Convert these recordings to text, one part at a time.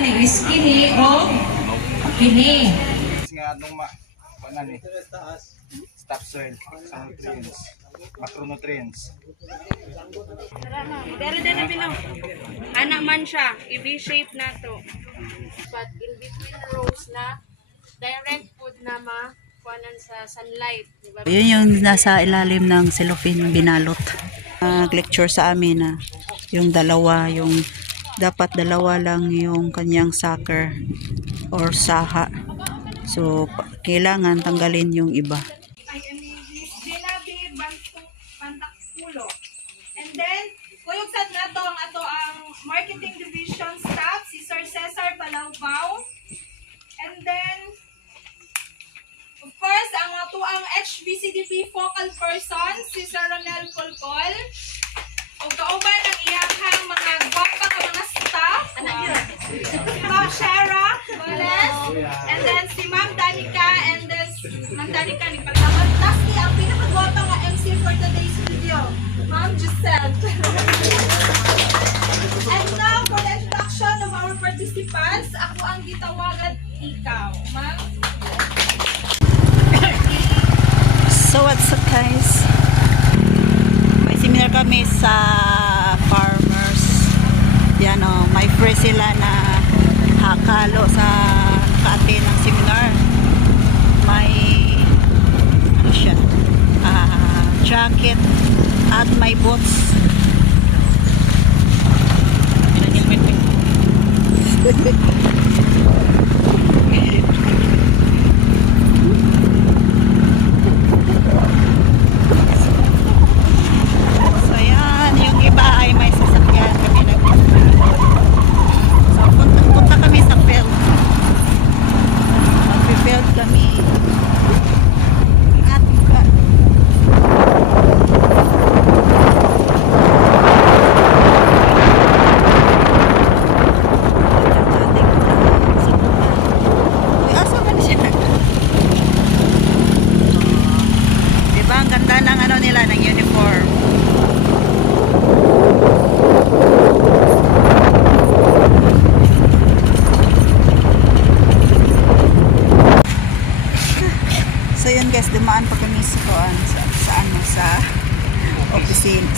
ni skinny o kini. Nga nung stop soil, nutrients, macronutrients. Pero din na bilang. Anak man siya, i-V-shape na to. But in between rows na, direct food na kuhanan sa sunlight. Diba? Yun yung nasa ilalim ng cellophane binalot. Nag-lecture sa amin na yung dapat dalawa lang yung kanyang sucker or saha. So, kailangan tanggalin yung iba. And then, kuyugsat na to ang ato ang marketing division staff, si Sir Cesar Palawbaw. And then, of course, ang ato ang HBCDP focal person, si Sir Ronel Colcol. O kauban ang iyahang mga gwapa ka mga staff. Ma'am Shara Wallace. And then si Ma'am Danica. And then Ma'am Danica ni pagtawag. Lastly, ang pinakagwapa nga MC for today's video, Ma'am Giselle. And now, for the introduction of our participants, ako ang gitawagan ikaw. Ma'am? So what's up guys? May seminar kami sa farmers. Yan o, may free sila na hakalo sa naka-attend ng seminar. May ano siya? Jacket at may boots. So yan, yung iba ay may sasakyan kami so punta kami sa field. Mag-field kami at diba ang ganda ng ano nila, ng uniform. So yun guys, dumaan pa kami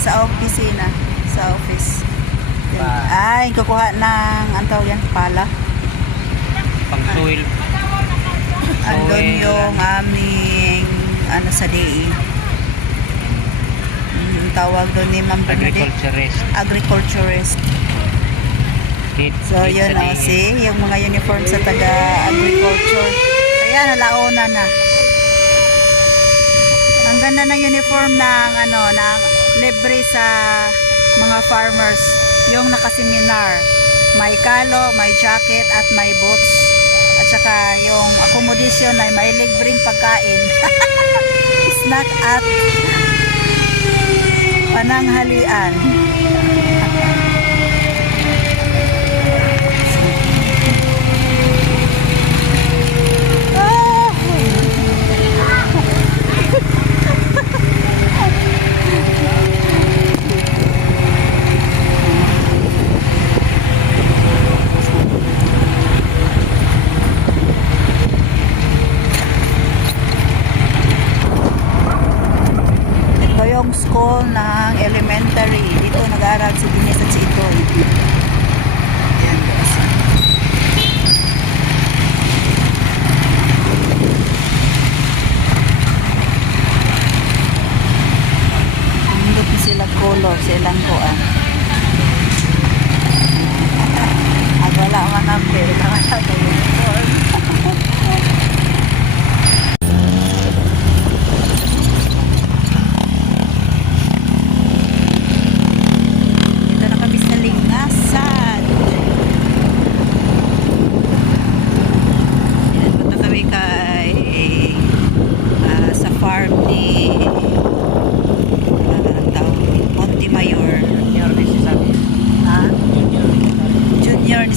sa opisina, sa office. Yun. Ay, kukuha ng antaw yan, pala. Pang soil. Andun yung aming ano sa DE. Tawag doon ni Ma'am Agriculturist. Agriculturist. So yun o, see, yung mga uniform sa taga-agriculture. Ayan, nalauna na. Ang ganda ng uniform ng ano, ng libre sa mga farmers. Yung nakaseminar. May kalo, may jacket at may boots. At saka yung accommodation ay may libreng pagkain. Snack at pananghalian. Yung school ng elementary dito nag-aaral si Denise at si Itoy. Ayan guys. Andot na sila color silang kuan. At wala man ang pera nakatayo.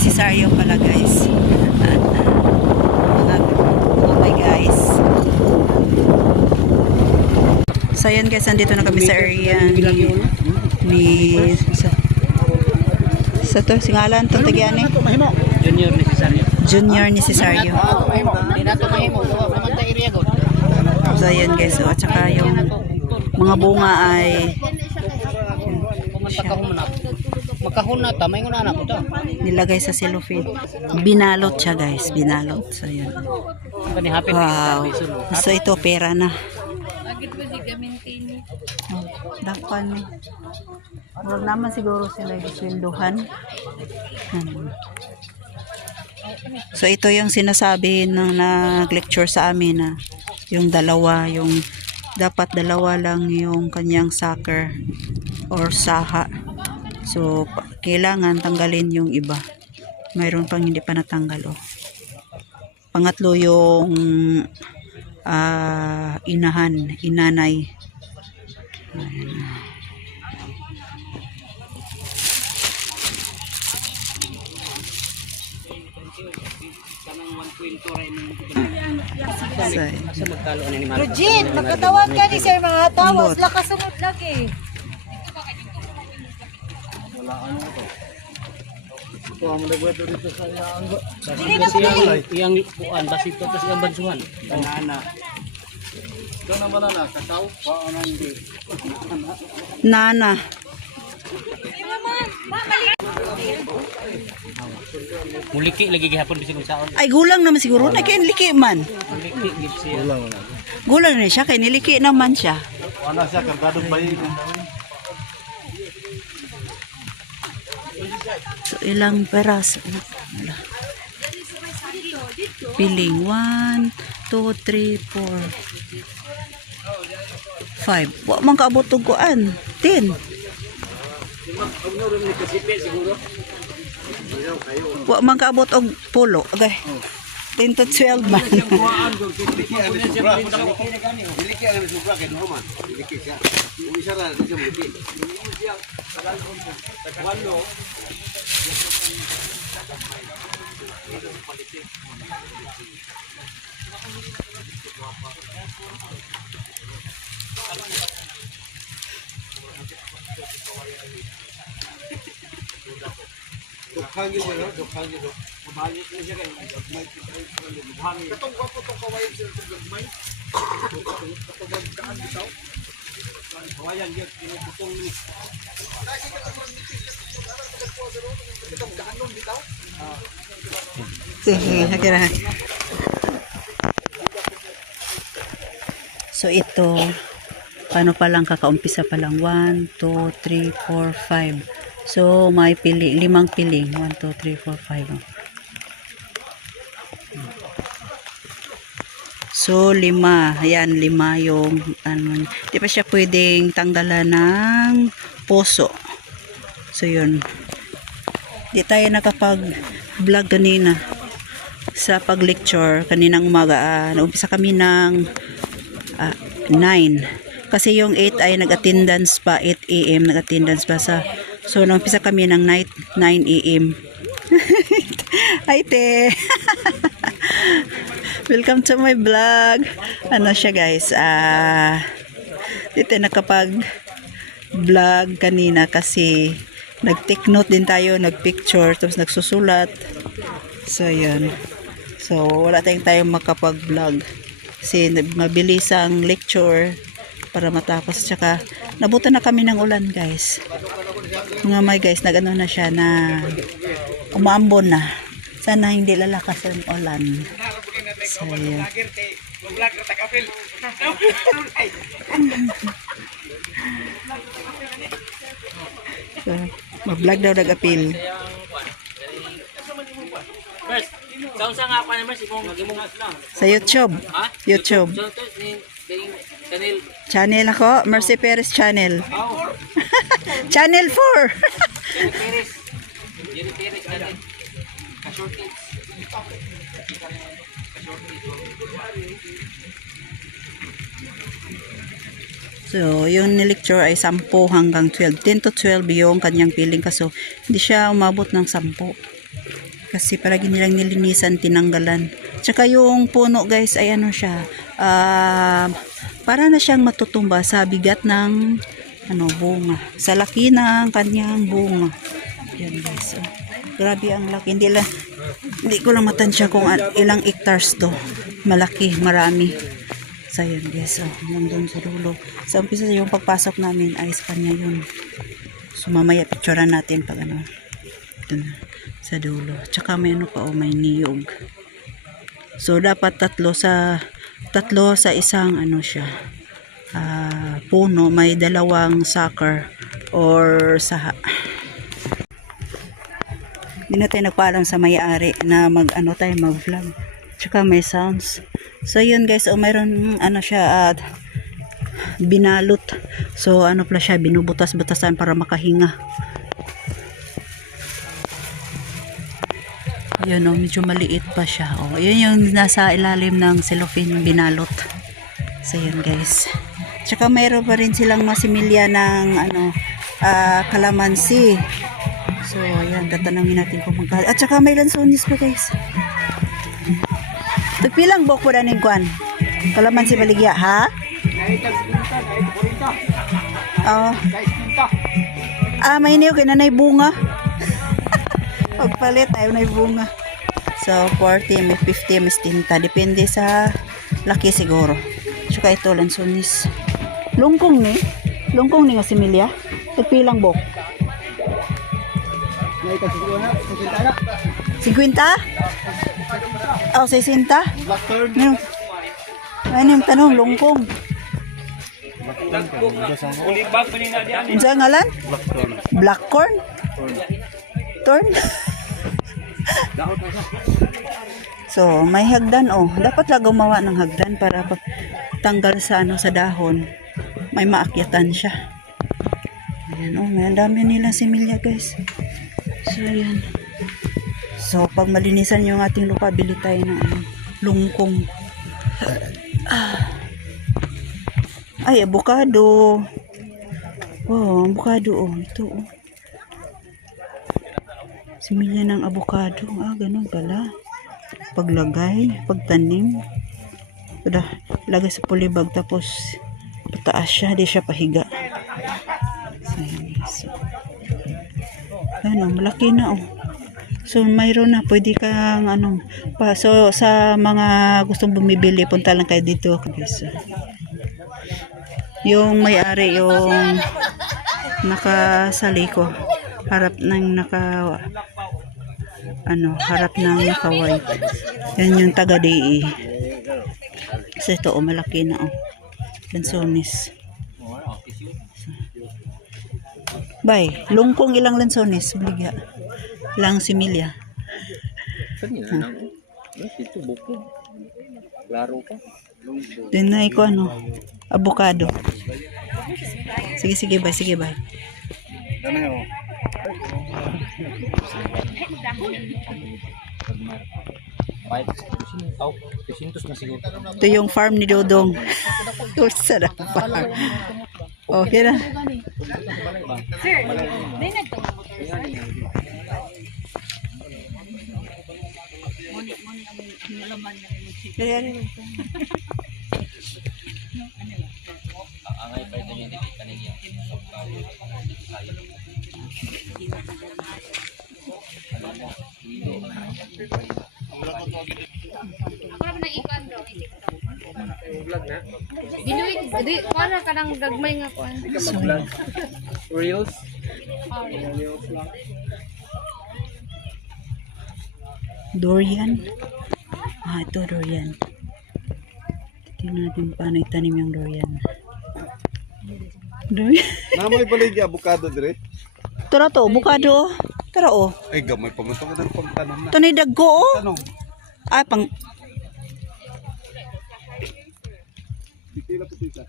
Necessaryo pala guys. Okay guys. So yan guys, andito na kami sa area ni sa to singalan to tagyan Junior necessary. Junior ni Cesario. Di na to mahimo. Naman ta area ko. So ayan guys, at saka yung mga bunga ay Makahuna ta may nguna na ko ta. nilagay sa cellophane. Binalot siya guys, binalot. So ayan. Kani happy Wow. So ito pera na. Oh, dapan. Huwag naman siguro sila isilduhan. So ito yung sinasabi ng nag-lecture sa amin na yung dalawa, yung dapat dalawa lang yung kanyang sucker or saha. So kailangan tanggalin yung iba. Mayroon pang hindi pa natanggal. Oh. Pangatlo yung inanay. Asa magkalo ani ni Marco. Eugene, magkatawan ka ni sir mga tawas. Ambot. Lakasunod lagi. Dili na ko dili. Iyang kuan basito tas iyang bansuhan. Tanana. Nana. Muliki lagi gihapon bisig unsaon. Ay gulang naman siguro na kay liki man. Muliki gid siya. Gulang na siya kay niliki naman siya. Ana siya kargadong bayi. So ilang peraso? Wala. Piling 1, 2, 3, 4, 5. Wa man kaabot og kuan. 10. Wa man kaabot og pulo. Okay. 10 to 12 man. Sige, kira. So ito, paano pa lang kakaumpisa pa lang 1, 2, 3, 4, 5. So may pili, 5 piling. 1, 2, 3, 4, 5. So 5, ayan 5 yung ano, di pa siya pwedeng tanggalan ng puso. So yun. Di tayo nakapag-vlog kanina sa pag-lecture kaninang umaga. Naumpisa kami ng 9. Kasi yung 8 ay nag-attendance pa, 8 AM nag-attendance pa sa. So naumpisa kami ng 9 AM. Hi te. Welcome to my vlog. Ano siya guys? Dito nakapag-vlog kanina kasi nag-take note din tayo, nag-picture, tapos nagsusulat. So yun. So wala tayong makapag-vlog kasi mabilis ang lecture para matapos. Tsaka nabutan na kami ng ulan guys. Mga may guys, nag-ano na siya na umaambon na. Sana hindi lalakas ang ulan. So yun. So, mag-vlog daw nag-appeal. Sa YouTube. YouTube. Channel ako, Mercy Perez channel. Channel 4. So, yung nilecture ay 10 hanggang 12. 10 to 12 yung kanyang piling kaso hindi siya umabot ng 10. Kasi palagi nilang nilinisan, tinanggalan. Tsaka yung puno guys ay ano siya, para na siyang matutumba sa bigat ng bunga. Sa laki ng kanyang bunga. Yan guys. Grabe ang laki. Hindi ko lang matansya kung ilang hectares to. Malaki, marami. So yun guys, hanggang doon sa dulo. Sa umpisa yung pagpasok namin ay sa kanya yun. So mamaya picturean natin pag ano. Dun, sa dulo. Tsaka may ano pa, may niyog. So dapat tatlo sa isang ano siya. Puno, may dalawang sucker or saha. Hindi na tayo nagpaalam sa may-ari na mag-vlog. Tsaka may sounds. So yun guys, mayroon ano siya binalot. So ano pala siya, binubutas-butasan para makahinga. Yun medyo maliit pa siya. Yun yung nasa ilalim ng cellophane binalot. So yun guys. Tsaka mayroon pa rin silang masimilya ng kalamansi. So ayan, tatanungin natin kung magkano. At saka may lansones pa guys. Tagpilang bok po na ning kwan. Kalamansi baligya, ha? Oo. May niyo kinanay bunga. Pagpalit tayo na bunga. So 40, may 50, may 60. Depende sa laki siguro. Tsaka ito lansones. Lungkong ni nga similya. Tagpilang bok. 50? Oh, 60? Ano yung tanong, lungkong. Unsa ngalan? Blackcorn? Torn? So, may hagdan Dapat lang gumawa ng hagdan para tanggal sa sa dahon. May maakyatan siya. Ayan may dami nila similya guys. So, ayan. So, pag malinisan yung ating lupa, bili tayo ng lungkong. Ay, avocado. Wow, avocado ito similya ng avocado. Ganun pala. Paglagay, pagtanim. Lagay sa polybag tapos pataas siya, di siya pahiga. So, malaki na So mayroon na, pwede kang so sa mga gustong bumibili, punta lang kayo dito. So, yung may-ari yung nakasaliko, harap ng harap ng naka-white. Yan yung taga-DE. So ito malaki na lansones. Bay, lungkong ilang lansones, bligya. Lang similya. Ito buko. Klaro pa. Dinay ko avocado. Sige bay, sige bay. Ito yung farm ni Dodong. Tulsa na farm. Okay na. Sir, may Binuit, di para kanang gagmay nga kuan. Reels? Durian. Ito durian. Tingnan natin paano itanim yung durian. Durian. Namoy baligya avocado dire. Tara to, avocado. Tara Ay gamay pa man to kada pagtanom na. Ito ni dagko Tanong. pang Pila putika.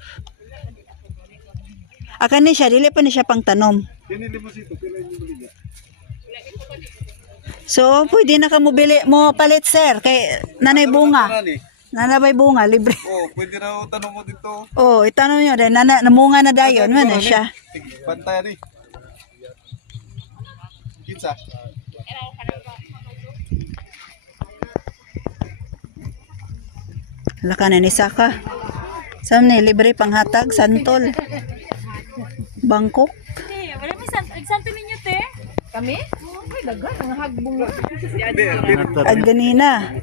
akan ni siya, dili pa ni siya pang tanom. Kini limo sito pila yung baligya. So, pwede na ka mo bili mo palit sir kay nanay bunga. Nanay bunga libre. Pwede na tanong mo dito. Itanong niyo din namunga na dayon man na siya. Pantay ni. Kinsa? Laka na ni Saka. Saan ni libre panghatag santol. Bangkok. wala may santo ninyo te. Kami? Ag ganina.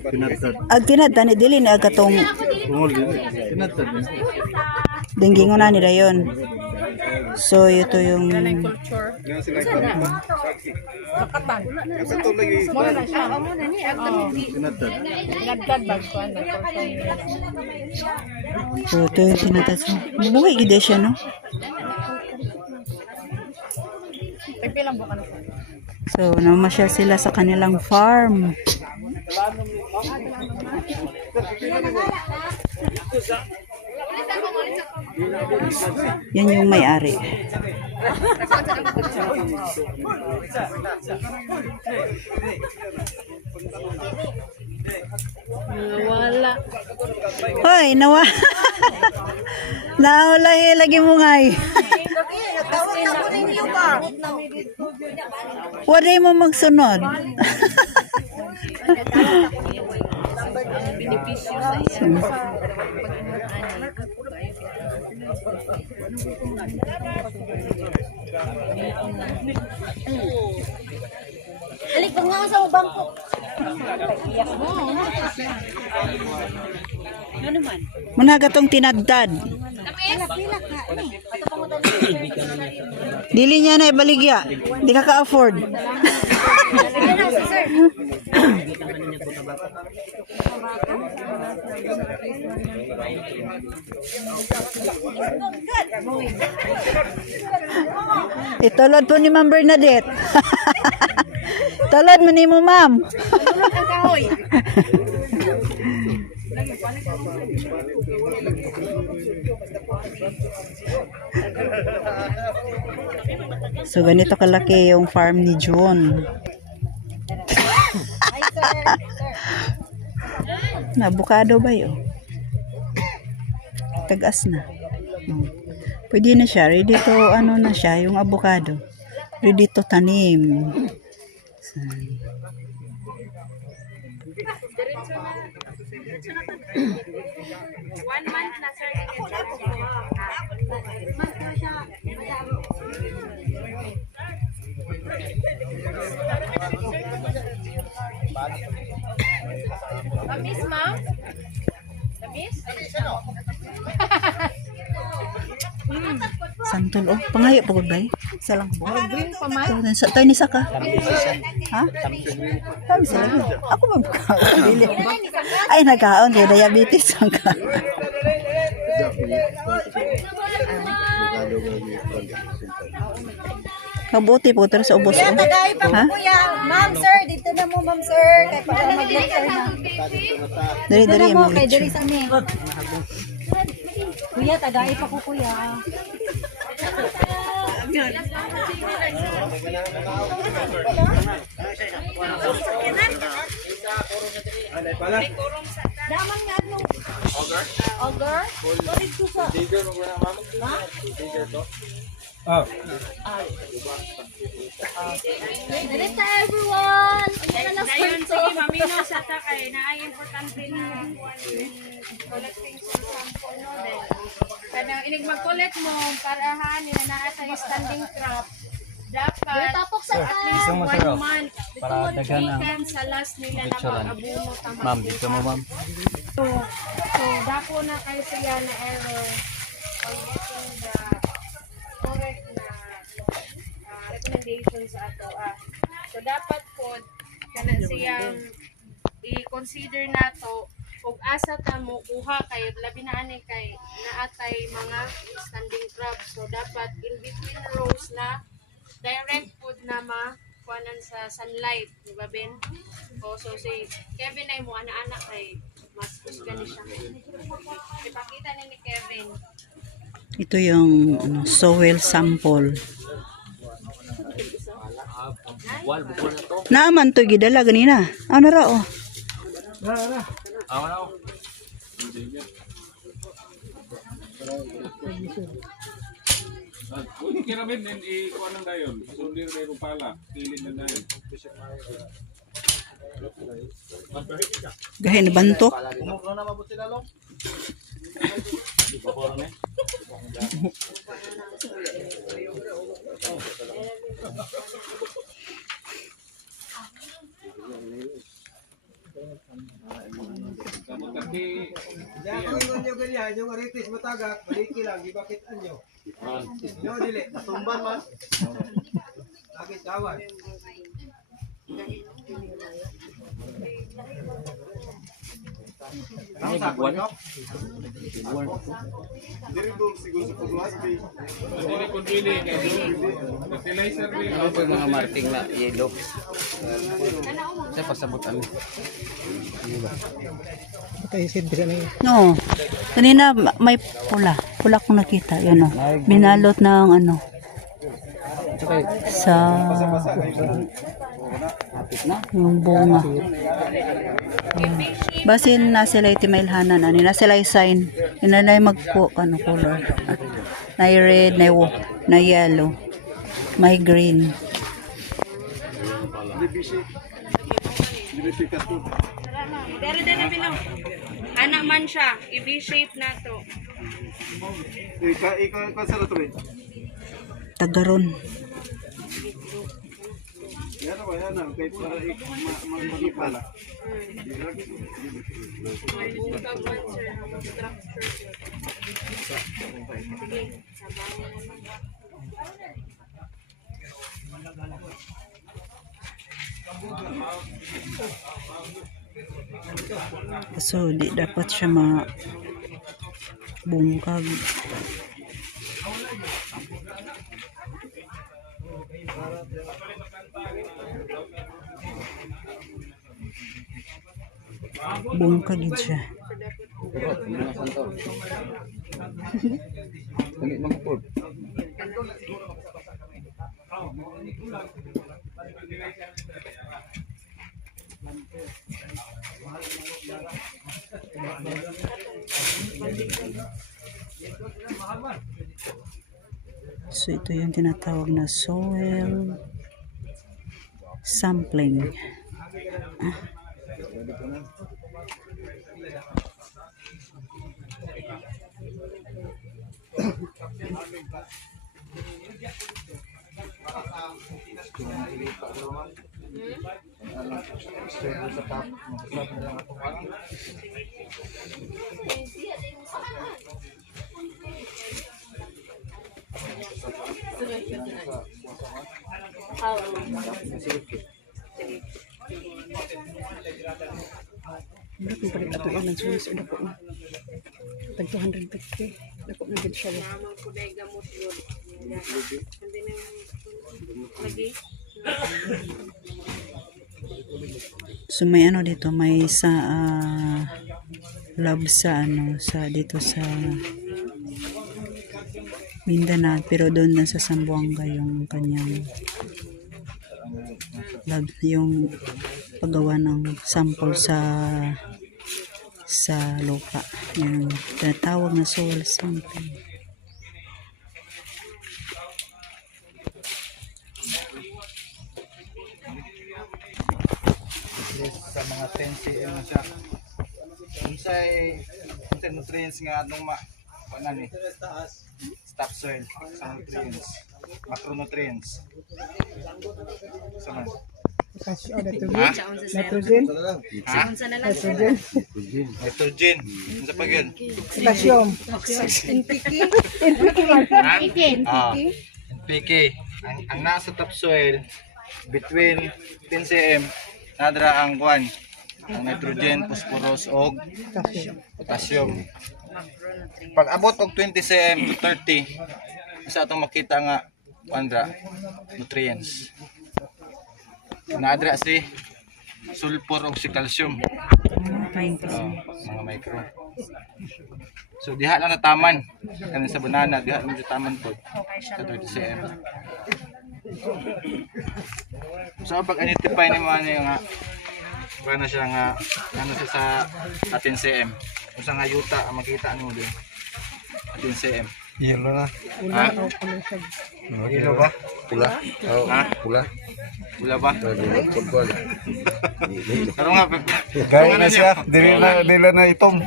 Ag tinadta ni dili ni ag katong dinggingon na nila yon. So ito yung Yan sila ito. Kasi ito lagi. so ito yung tinatad. Buhay gid siya no. So namasyal sila sa kanilang farm. Yan yung may-ari. Wala. Hoy, nawa. Naulahi lagi mo ngay. Wala mo magsunod. Benepisyo sa iya. Alik pa nga sa bangko. Muna gatong tinadtad. Dili niya na ibaligya. Di ka ka-afford. Itulod po ni Ma'am Bernadette. Tulod mo ni mo, ma'am. So ganito kalaki yung farm ni John. Na avocado ba yun? Tagas na. Pwede na siya. Ready to ano na siya, yung avocado. Ready to tanim. So, Tamis, ma'am? Tamis? santol. Oh, pangayo pa gud bay. Isa lang po. Green pa, ma'am? Tayo ni saka. Ha? Tamis lagi. Ako ba dili. Ay nagkaon kay diabetes ang ka. Kabuti po sa ubos. Kuya, Oh. tagay pa Ha? po kuya. Ma'am, sir, dito na mo, ma'am, sir. Kaya pa mag-lecture na. Dari Dito na mo, kay mo. Diri sa amin. Kuya, tagay pa ko, kuya. Daman nga, ano? Ogre? Balik ko sa... Dito everyone! Dayon, sige, mamino sa takay na ay importante na collecting sa sample, no? Kanang inig mag-collect mo, para ha, ninanaa sa standing crop, dapat Tapok sa at least 1 month. Para dagan ang weekend sa last nila na mag-abuno tama. Ma'am, dito mo ma'am. So, dako na kayo siya na error on getting the correct na recommendation sa ato. So, dapat po, kana siyang i-consider na to kung asa ta mo kuha kay labi na ani kay naatay mga standing crops. So, dapat in between rows na direct food na kuanan sa sunlight, di ba Ben? So si Kevin ay mo ana-ana kay mas kusgan ni siya. Ipakita ni Kevin. Ito yung soil sample. Naaman to gidala ganina. Ano ra oh? Kung kiramin din, ikuha ng dayon. Sundir na yung pala. Kilin na dayon. Gahin bantok. Kamu kasi Kung ingon nyo ganyan, yung aritis matagak, baliki lang, gibakitan nyo. Nyo, dili, natumban man. Agit kawan. Ang sakot nyo? dili kun dili kasi fertilizer ni Ano po yung mga marking na yellow? Saya pasabot ano. No. Kanina may pula. Pula kong nakita. Yan o. Binalot ng ano. Sa yung bunga. Basin na sila itimailhanan. Ani na sila sign. Inanay magpo ano color. Na red, na yellow. May green. Pero din na pino. Anak man siya, i-V-shape na to. Ikaw sa lutuin. Tagaron. Yan o, yan o. Kahit para magpala. May bungkag man sir, structure. Sige, sabaw mo na. So, di dapat siya bungkag. Bungkag yun siya. Mga santo. Dali mga food. So, ito yung tinatawag na soil sampling. Wala kong palit ato yung nagsunis. Wala ko. Tag 250. Wala ko na gid siya. Mamang kuday gamot yun. Hindi na lagi. So may ano dito, may sa lab sa ano, sa dito sa Mindanao, pero doon na sa Zamboanga yung kanyang lab, yung paggawa ng sample sa lupa. Yung tinatawag na soil sampling. Sa mga 10 cm na siya. Unsay nutrients nga atong ni topsoil sa nutrients, macronutrients. Sama. Nitrogen. Unsa na lang sir? Nitrogen. Unsa pa gyud? NPK. Ang nasa topsoil between 10 cm nadra ang kuan, ang nitrogen, phosphorus og potassium. Pag abot og 20 cm to 30, isa atong makita nga kuandra nutrients. Nadra si sulfur og si calcium. Mga micro. So diha lang nataman kanin sa banana, diha lang taman pod sa 30 cm. So pag identify ni mo ano nga paano siya nga ano siya sa 10 cm. Usa nga yuta ang makita mo din. 10 cm. Yelo na. Pula o pula. Yelo ba? Pula. Oh, ha? Pula. Pula ba? Football. Pero nga gaya na siya. Dili na itong.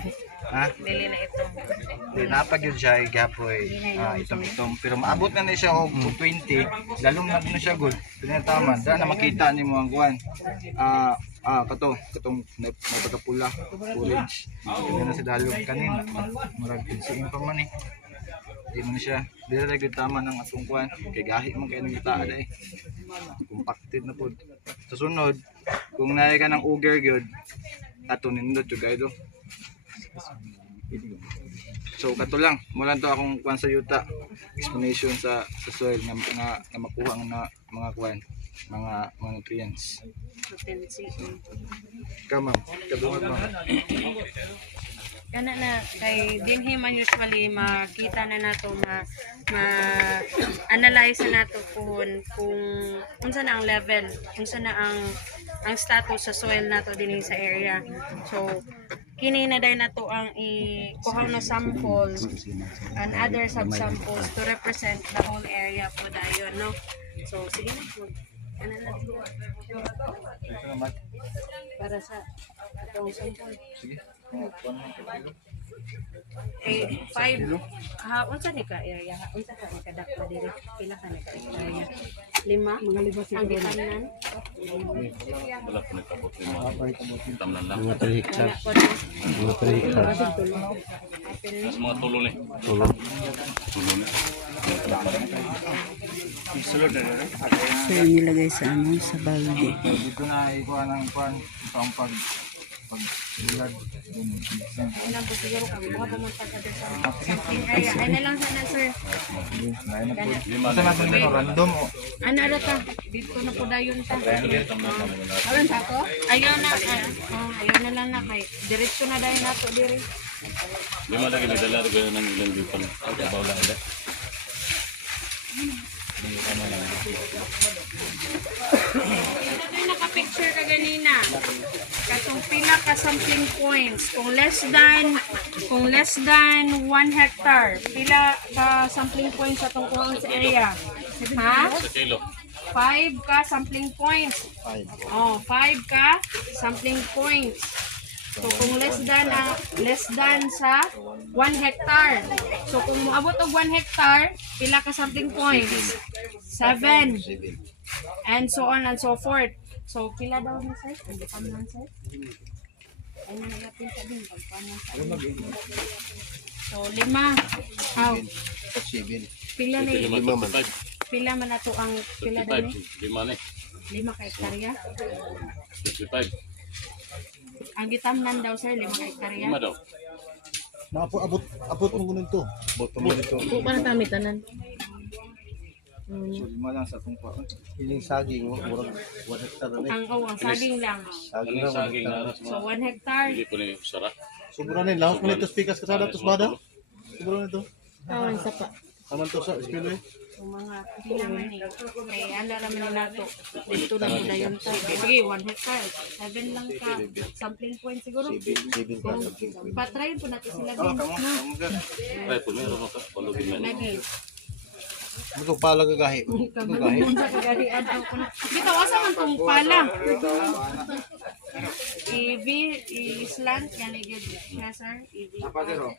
Ha? Dili na ito. Napag yun siya gapoy itong pero maabot na siya og 20 lalong na siya good tinataman dara na makita nimo ang kuan katong may pagkapula, orange. Hindi na si Dalo kanina. Murag pinsiin pa man eh. Di man siya. Dili ra gyud tama ng atong kuan. Kay gahi man kay nang gitaa eh. Compacted na pod. Sa sunod, kung naay ka ng uger gyud, ato nindot yung guide. So kato lang, mula to akong kuan sa yuta. Explanation sa soil na makuha ang mga kuan, mga nutrients. Potency. Kama, kadungag mo. Kana na kay dinhi man usually makita na nato analyze na nato kung unsa na ang level, unsa na ang status sa soil nato dinhi sa area. So kini na dahil nato ang ikuha na samples and other sub-samples to represent the whole area po dayon, no? So sige na po. Ano na para sa atong sample. Sige. 5 unsa ni ka area, unsa ka ni kadak pa diri, pila ka ni ka area, 5 mga libo ang gitanan. Wala po nagkabot yung tamnan lang. Mga 3 hectares. Mga 3 hectares. Mas mga tulo ni. Tulo ni. So yun nilagay sa sa balde. Dito na ikuha ng kuan, pang pag-ulad. Ilang po siguro kami mga pumunta sa sampling area. Ay na lang sana sir. Basta natin dito, random o. Ano ra ta? Dito na po dayon ta. Aron sa ko? Ayaw na. Ayaw na lang na kay diretso na dayon nato diri. Lima lagi nagdala rin ng ilang dipan. Kabaw lang ila. Ito naka-picture ka ganina. Katong pila ka sampling points. Kung less than 1 hectare, pila ka sampling points sa tungkuhan sa area. Ha? Sa kilo. 5 ka sampling points. 5 ka sampling points. So kung less than sa 1 hectare. So kung moabot og 1 hectare, pila ka sampling points? 7. And so on and so forth. So pila daw ni sir? Ang tamnan sir? Ay na nagapin sa din pagpanan. So 5. How? Pila ni? Pila man ato ang pila daw ni? 5 ni. 5 ka hektarya? 55. Ang gitamnan daw sir 5 ka hektarya? 5 daw. Abot mo nito. Kung para kami tanan. So, lima lang sa itong kuan. Yung saging, murag 1 hectare na Ang saging lang. Ano yung saging na So 1 hectare. hindi po ni Sarah. Sobra na yun. Lahos mo nito speakers kasada tos bada. Sobra na ito. Ang sapa. Naman to sa spillway. So mga pila man ni. Kay ano naman ni nato. Dito na mo dayon ta. Sige 1 hectare. 7 lang ka. Sampling point siguro. Patrayin po natin sila din. Ay po meron ka palugin man. Lagi. Ito pala gagahi. Unsa ka garian ang kuno. Bitaw asa man tong pala. EV slant yan gyud siya sir. EV. Ano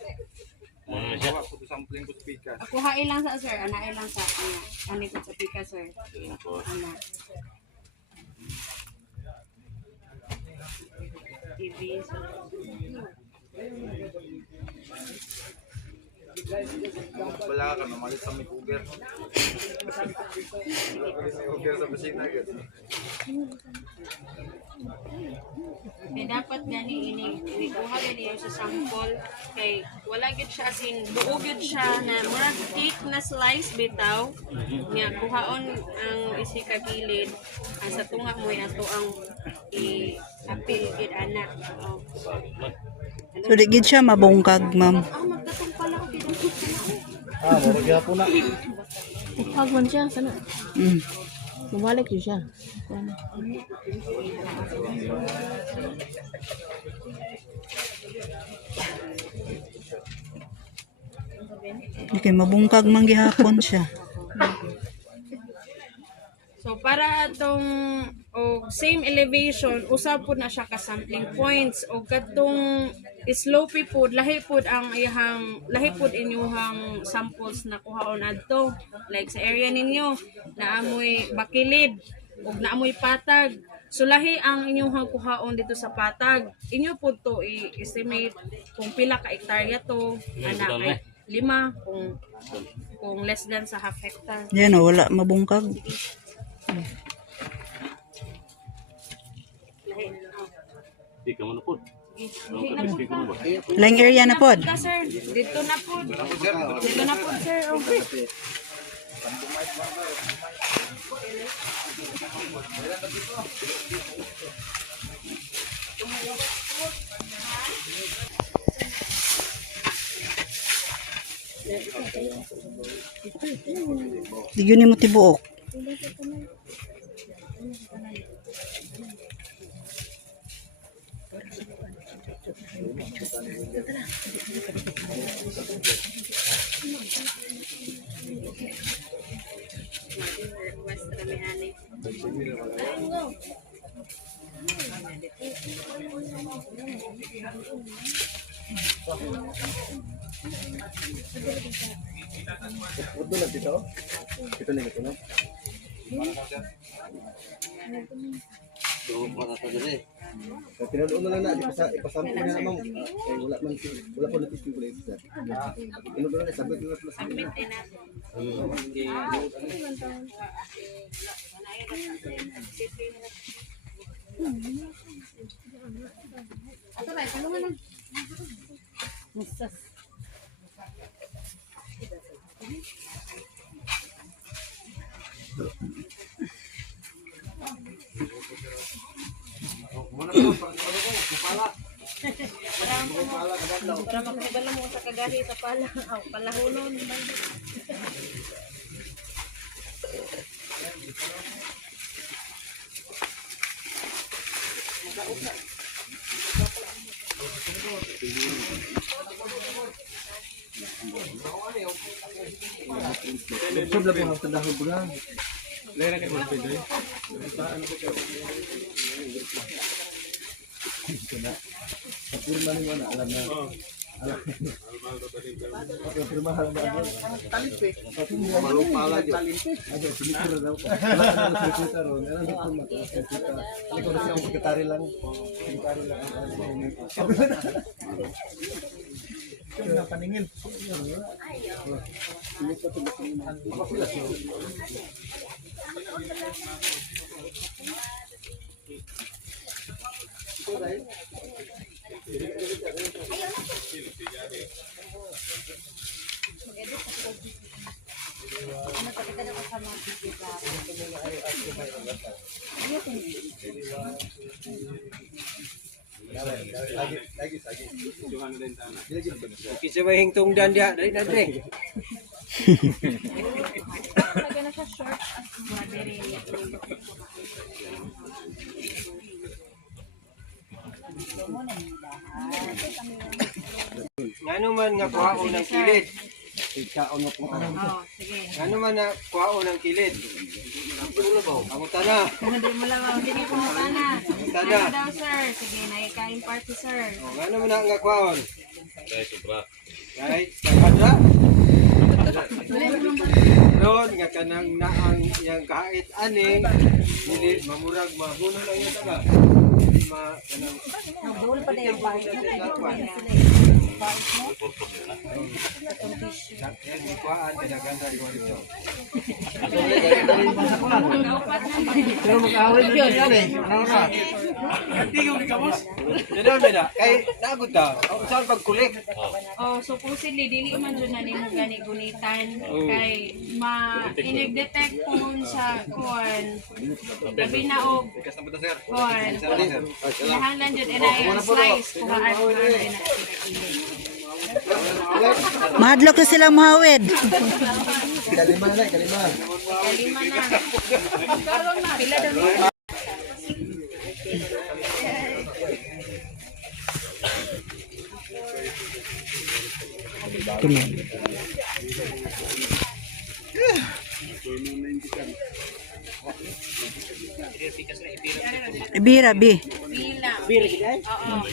siya? Sampling ko speaker. Ako hain lang sa sir, anaay lang sa ani ko sa pika sir. Ana. EV. Wala ka na malit sa may uber. Uber sa basina agad. May dapat gani inikuha gani yung sa sample kay wala gid siya as in buo gid siya na murag thick na slice bitaw nya kuhaon ang isi ka gilid ang sa tunga mo ato ang i-apil gid ana. So di gid siya mabungkag, ma'am. Magkatong pala ko gid. Murag gyapon na. Pagwan siya sana. Mabalik yun siya. Okay, mabungkag man gihapon siya. So para atong same elevation usab pud na siya ka sampling points o katong slopey pud lahi pud ang inyuhang samples na kuhaon adto like sa area ninyo naamoy bakilid ug naamoy patag sulahi ang inyong kuhaon dito sa patag. Inyo po to i-estimate kung pila ka hektarya to, ana kay 5 kung less than sa half hectare. Yan o, wala mabungkag. Di ka mo na po. Lang area na pod. Ka, sir, dito na po. Dito na po, sir. Okay. Digyan mo tibuok. Tinuloon na lang na, ipasampo na naman. Wala po natisting ko lang ito. Tinuloon na, sabi ko na sabi na. Para makabala mo sa kagahi sa palahunon. Sobra po ang tandahon po lang. Firma ni mana alam na. Firma hal na ano. Talipik. Malung pala jo. Ada sinikir daw. Wala sinikir ron. Ano dito mo? Ano ko siya ang sekretary lang. Sekretary lang. Kaya paningin. Ini ko to Kasi may hingtong dan dia dari dadre. Ngano man nga kuhaon ng kilid? ikaon mo po. Oh, sige. Ngano man na kuhaon ng kilid? Ang utana. Hindi mo lang ang sige po sana. Utana. Ano daw, sir? Sige, naikain party, sir. Ngano man na nga kuhaon? Kahit sabadra. Noon nga kanang naang yang kahit ani dili mamurag mabuno lang yung taga. Hindi ma kanang dol pa yung bahay. Yan kuhaan pinaganda ko dito. Pero mag-away na yan eh. Ano na? Hindi ko gikamos. Dinan beda kay naagud ta. Saan pagkulik? Oh, supposedly dili man jud na nimo gani gunitan kay ma-detect kung sa kuan. Labi na og kuan. Kinahanglan jud ina slice kuhaan ko na ina. Mahadlok na silang mahawid. Kalima na, kalima. Kalima na. Karon na pila daw ni. Bira, bi. Pila. Oo.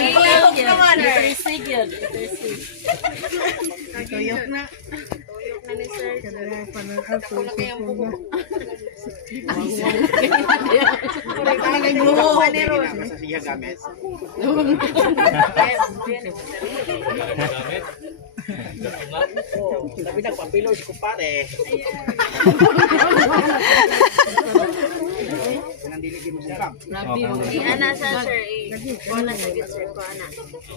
Tuyok naman. Tuyok na. Tuyok na ni sir. Ako na kayang buko. Ana sa sir, wala sa gid sir ko ana.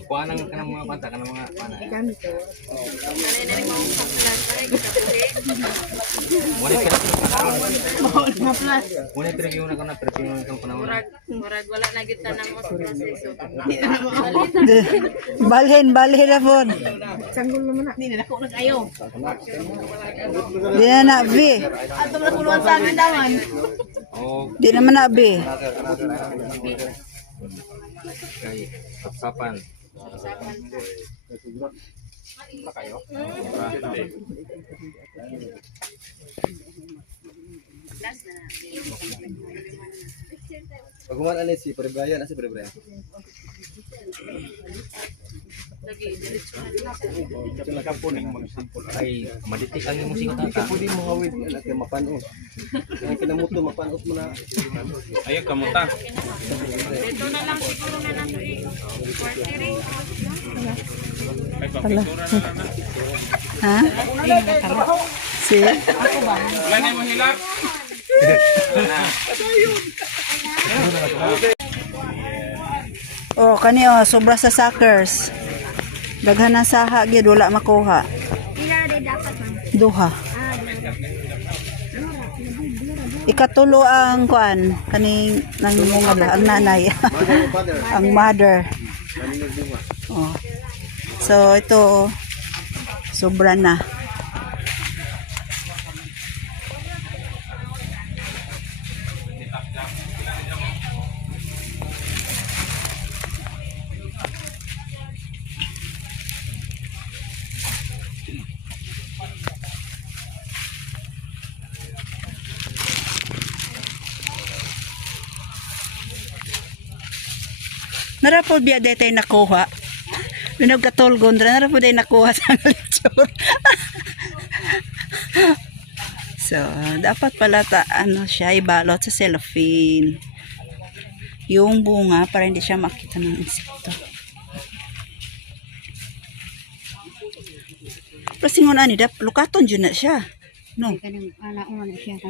Kuha ng kanang mga bata, kanang mga pana. Kanay na mo sa plan kay kabuhi. Muna interview na ko na interview na itong panahon. Murag wala na gid tanang mo sa proseso. Balhin na po. Di na na, B. Oh, Di naman na, B. kay sapsapan. Pag alis si Pre Brian, si Pre Brian. Ay, maditik ang imong sikot ata. Pwede mo hawid at mapanos. Kaya kinamuto mapanos mo na. Ayaw kamuta. Dito na lang siguro na nato quartering. May papitura na lang na. Ha? Si? Wala na yung hilak. Oh, kani oh, sobra sa suckers. Daghan na saha gyud wala makuha. Duha. Ikatulo ang kuan kaning nangungab ang nanay. Ang mother. Oh. So ito sobra na. Narapo biya dete nakuha. Binog katulgon ra narapo day nakuha sa lecture. So, dapat pala ano siya ibalot sa cellophane. Yung bunga para hindi siya makita ng insekto. Pero singon ani dap lukaton jud na siya. No.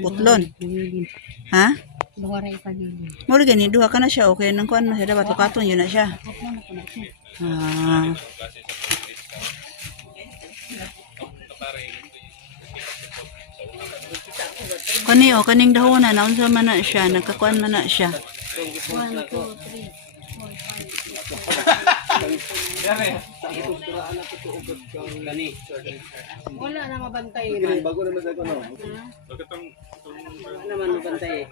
Putlon. Ha? Mo gani duha ka na siya okay nang kuan na siya dapat lukaton yun na siya. Ah. Kani o kaning dahon na unsa man na siya nagkakuan man na siya. 1 2 3 Wala na mabantay man. Bago naman sa ko no. Naman mabantay.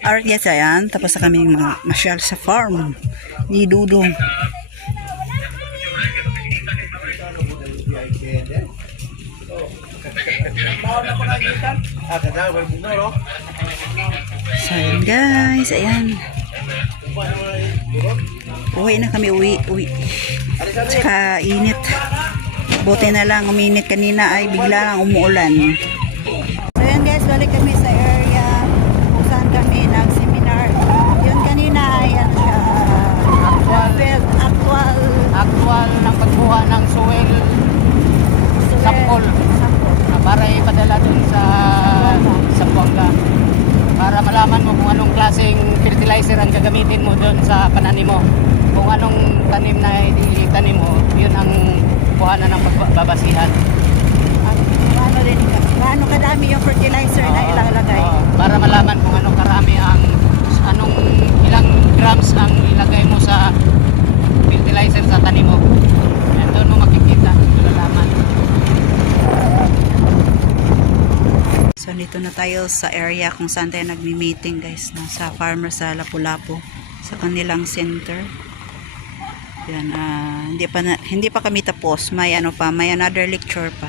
Alright guys, ayan. Tapos na kaming masyal sa farm ni Dudong. So ayan guys, ayan. Uwi na kami, uwi. Tsaka init. Buti na lang uminit kanina ay bigla lang umuulan. So ayan guys, balik kami sa area kung saan kami nag-seminar. Yun kanina ay actual ng pagkuha ng soil sample para ipadala dun sa Buanga para malaman mo kung anong klaseng fertilizer ang gagamitin mo dun sa pananim mo, kung anong tanim na itanim mo, yun ang kuhanan ng pagbabasihan. Gaano kadami yung fertilizer na ilalagay? Para malaman kung anong karami anong ilang grams ang ilagay mo sa fertilizer sa tanim mo. Yan doon mo makikita, malalaman. So dito na tayo sa area kung saan tayo nagmi-meeting guys, no? Sa farmer sa Lapu-Lapu, sa kanilang center. Yan, hindi pa kami tapos, may another lecture pa.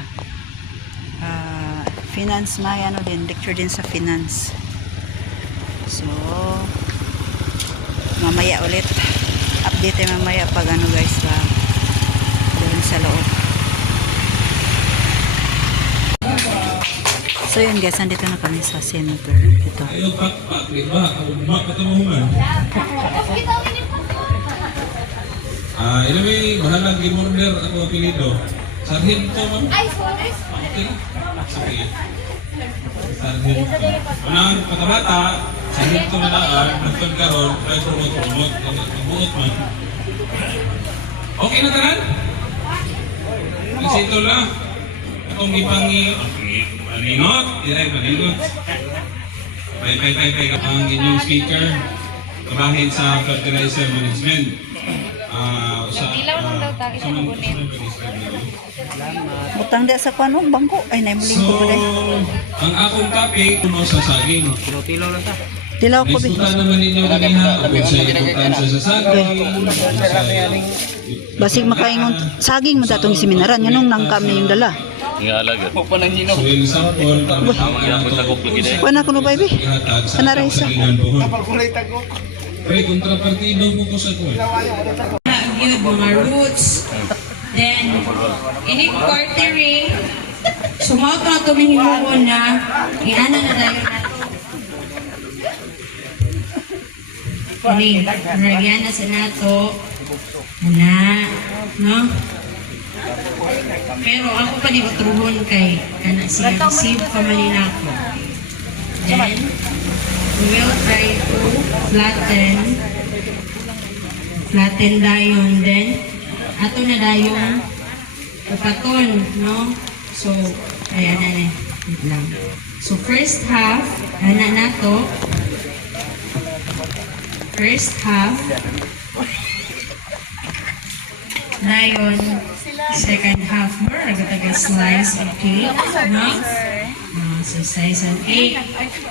Finance, may lecture din sa finance. So mamaya ulit update tayo mamaya pag guys doon sa loob. So yun guys, nandito na kami sa center. Ito. Ayo pak, di ba? Mak ketemu man. Anyway, bahala gimorder ako apelido. Sargento man. Ay, sorry. Okay. Sige. Sargento. Unang pagkabata, sargento na daan, nagpagkaroon, ay promote, magbuot man. Okay na tanan? Isito lang. Itong ipangi, maningot, direct maningot. Bye. Ang inyong speaker, kabahin sa fertilizer management. Ilaw lang daw tayo sa nabunit. Butang di sa kuano bangko. Ay, naimuling ko pa dahil. Ang akong topic, kuno sa saging. Tilaw ko, Bi. Diskutan naman ninyo kanina, abot sa importansya sa saging. Basig makaingon. Saging mo datong seminaran. Yan nung nangkam niya yung dala. Soil sample, Kuha na ko no, baby. Kanara isa. Pre, kontrapartido mo ko sa kuha. Yun, mga roots. Then, ini-quartering. Sumaot na tumihimo na. Iana na tayo na to. Ini, naragyan na sa nato. Na, no? Pero ako pa di utruhon kay kana siya receive pa man ako. Then, we will try to flatten dayon. Then, ato na dayon upaton, no? So, ayan na na. Wait lang. So, first half, ana na to. First half. Dayon, second half more, nagataga slice of cake, no? So, slice of cake.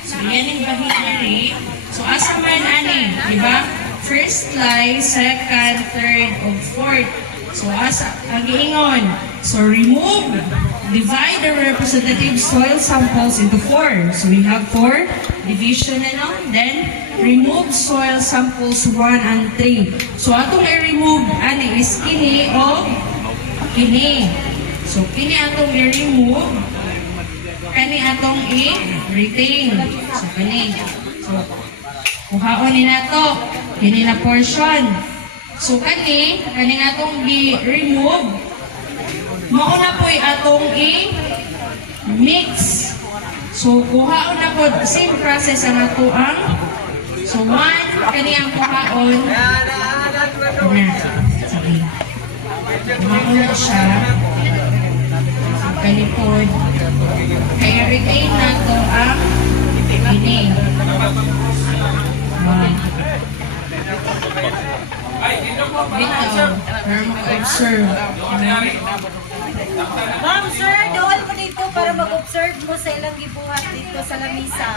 So, yan yung bahigari. So, asa man ani, di ba? First slice, second, third, o fourth. So, asa, pag-iingon. So, divide the representative soil samples into 4. So, we have 4 division, ano? Then, remove soil samples 1 and 3. So, atong i-remove, ani, is kini o kini. So, kini atong i-remove, kani atong i-retain. So, kani. So, kuhaon ni nato, kini na portion. So, kani atong i-remove, mauna po atong i-mix. So, kuhaon na po, same process ang ato ang. So, 1, kani ang kuhaon. Na, sige. Kuhaon na siya. Kalipod. Kaya retain na to ang ini. Bitaw, para mag-observe. Ma'am, sir, doon po dito para mag-observe mo sa ilang gibuhat dito sa lamisa.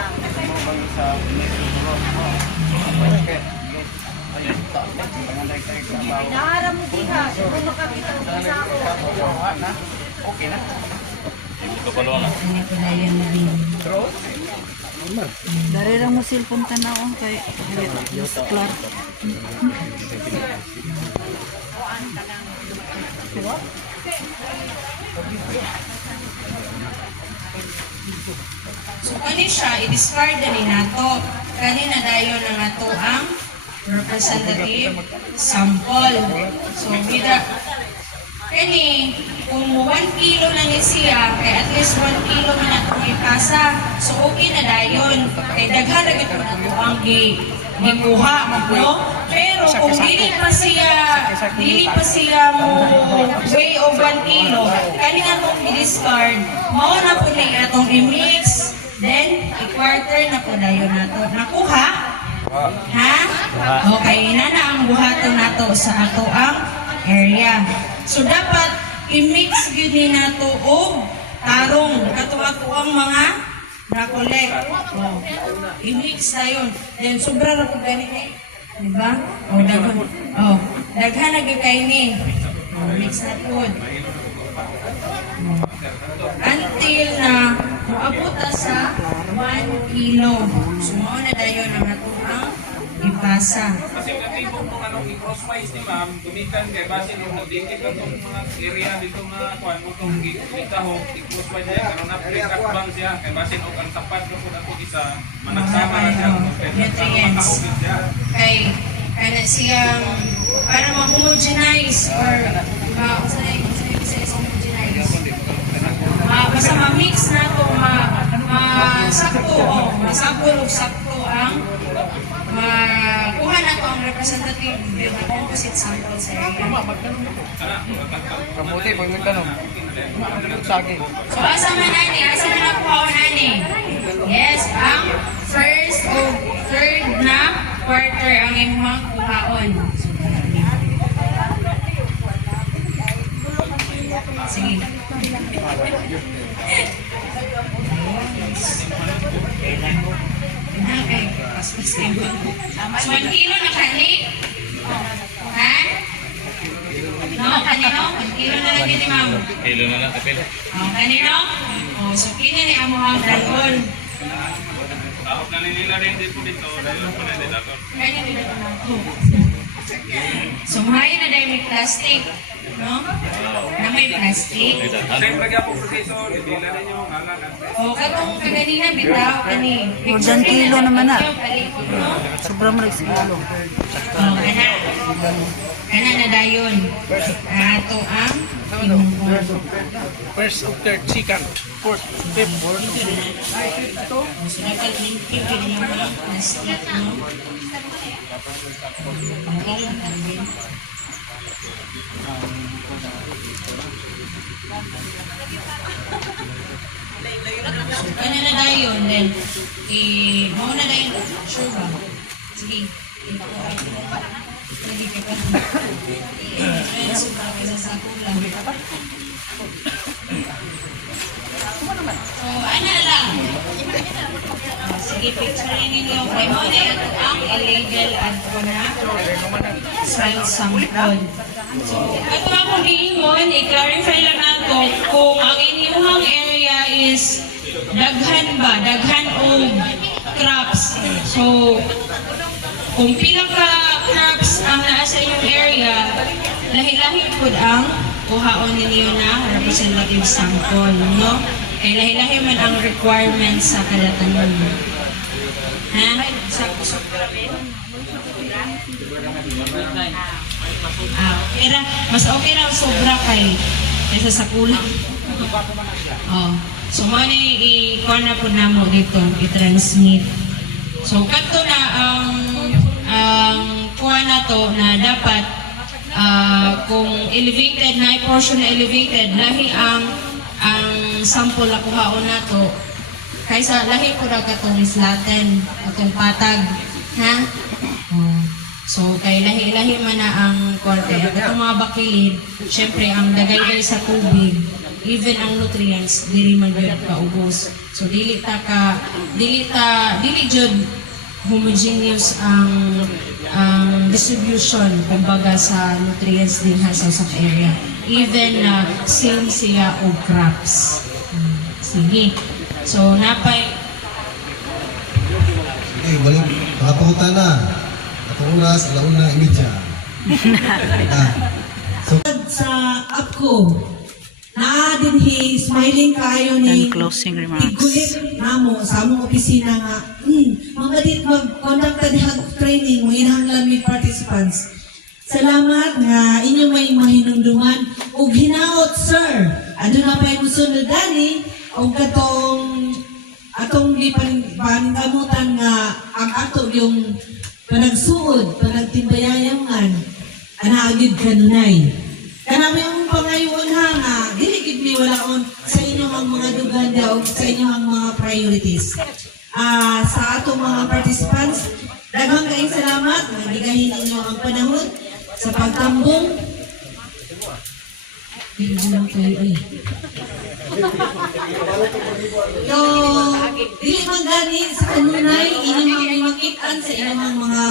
Naharap mo diha, kung makakita mo sa ako. Okay na. Ano ko na yan na rin. Dari lang mo cellphone ka na kay Miss Clark. So, kani siya, i-discard na ni nato. Kani na dayon na nato ang representative sample. So, kani, kung 1 kilo na ni siya, kay at least 1 kilo na nato ipasa. So, okay na dayon. Kay daghan na gito na ang gikuha, no? Pero kung dili pa siya mo weigh of 1 kilo, kani nga itong i-discard, mao na po na itong i-mix, then i-quarter na po dayon nato. Nakuha? Ha? Okay, na ang buhaton nato sa ato ang area. So, dapat i-mix yun ni nato o tarong. Kato-ato ang mga na-collect. Oh. I-mix na yun. Then, sobra na po ganito. Diba? O, daghan. O, daghan na gagaynin. O, mix na po. Until na maabot sa 1 kilo. So, mao na dayon ang ato ang ipasa. Kasi natibok nung anong i-crosswise ni ma'am, gumikan kay base nung nagdikit itong mga area dito mga kuan mo itong gitaho, i-crosswise niya, karoon na pre-cut siya, kay base nung ang tapat ko po na ito isa, managsama na siya, Nutrients. makahugin siya. Kay kana siyang para ma-homogenize or basta ma-mix na to, masakto, masabol o sakto ang makuha na to ang representative composite sample sa area. Kamuti, pag may tanong. Saging. So, asa man nakuha nani? Yes, ang first o third na quarter ang imong kuhaon. Sige. Okay, paspas kayo. So, 1 kilo na kani? Ha? No, kanino? 1 kilo na lang gini, ma'am. Kilo na lang, kapil. Kanino? So, kini ni amo ang dalon. Ako naninila rin dito dahil po na nila ko. So, mahay na dahil may plastic. No? Na may plastic. Same lagi ako proseso, nila rin yung halan. O, katong kanina bitaw, kani. More than kilo naman na. No? Sobrang marig siguro. Kana. Kana na dayon. Ato ang imong First of third, second, fourth, fifth. So, dapat limpyo din yung mga plastic, no? So, kanya na dayon, then, mauna dayon, sure ba? Sige, lagi ka pa. Ayun, sobra ka sa kulang. So, ano lang? Sige, picturein ninyo. Kay mo na ito ang illegal at ko na soil sample. So, ito akong giingon, i-clarify lang nato kung ang inyong area is daghan ba? Daghan o crops. So, kung pila ka crops ang naa sa inyong area, lahi-lahi po ang kuhaon ninyo na representative sample, no? Kaya lahi-lahi man ang requirements sa kada tanom. Ha? Pero mas okay na sobra kaysa sa kulang. So, mo ni i-call na po na mo dito, i-transmit. So, kanto na ang kuha na to na dapat kung elevated na portion na elevated, lahi ang sample na kuhaon na to kaysa lahi ko na katong islaten atong patag, ha? So kay lahi-lahi man na ang korte atong mga bakilid, syempre ang dagay sa tubig, even ang nutrients dili man gyud kaubos. So dili jud homogeneous ang distribution kumbaga sa nutrients din sa area, even na same siya og crops. Sige. So napay balik, makapunta na. Atong oras, 1:30. Sa APCO, na dinhi smiling kayo ni And closing remarks. igulit namo sa among opisina nga mamadit mag-conduct diha training mo inahanglan mi participants. Salamat nga inyo may mahinumduman ug hinaot sir. Aduna pay musunod ani og katong atong gipangamutan nga ang ato yung panagsuod, panagtimbayayangan anaagid kanunay. Kanami yung pangayon ha nga, dili gid mi walaon sa inyong ang mga duganda o sa inyong ang mga priorities. Sa atong mga participants, daghang kaayong salamat, magigahin ninyo ang panahon sa pagtambong. So, dili man gani sa kanunay, inyong mga makitaan sa inyong mga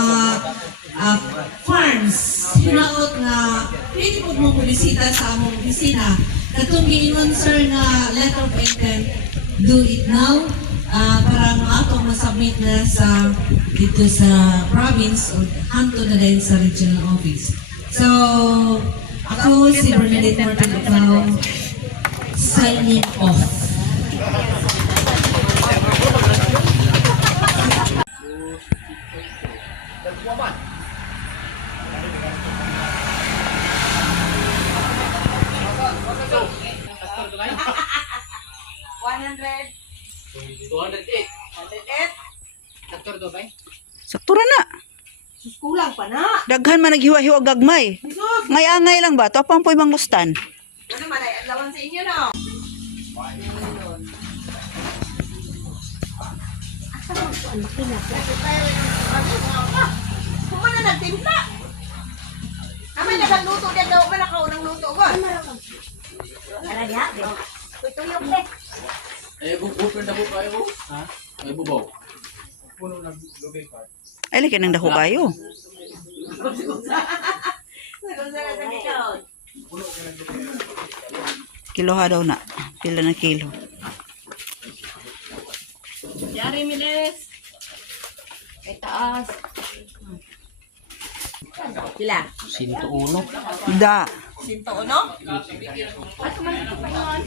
farms. Hinaot nga, pwede po mong bumisita sa among opisina. Katong giingon sir na letter of intent, do it now. para atong masubmit na sa dito sa province o hanto na din sa regional office. So, ako si Bernadette Martin Icao, signing off. Saktura na. Kulang pa na. Daghan man naghiwa-hiwa gagmay. Ngay-angay lang ba? Tapang po ibang lustan. Ano man ay lawan sa inyo no? Kumana nagtimpla. Amay nagluto din daw wala ka unang luto ko. Ala diha. Ito yung pe. Ay, laki ng dako kayo. Kiloha daw na. Pila na kilo. Yari Miles. Ay taas. Sila. 101. Sinto no? At man ito pa yun.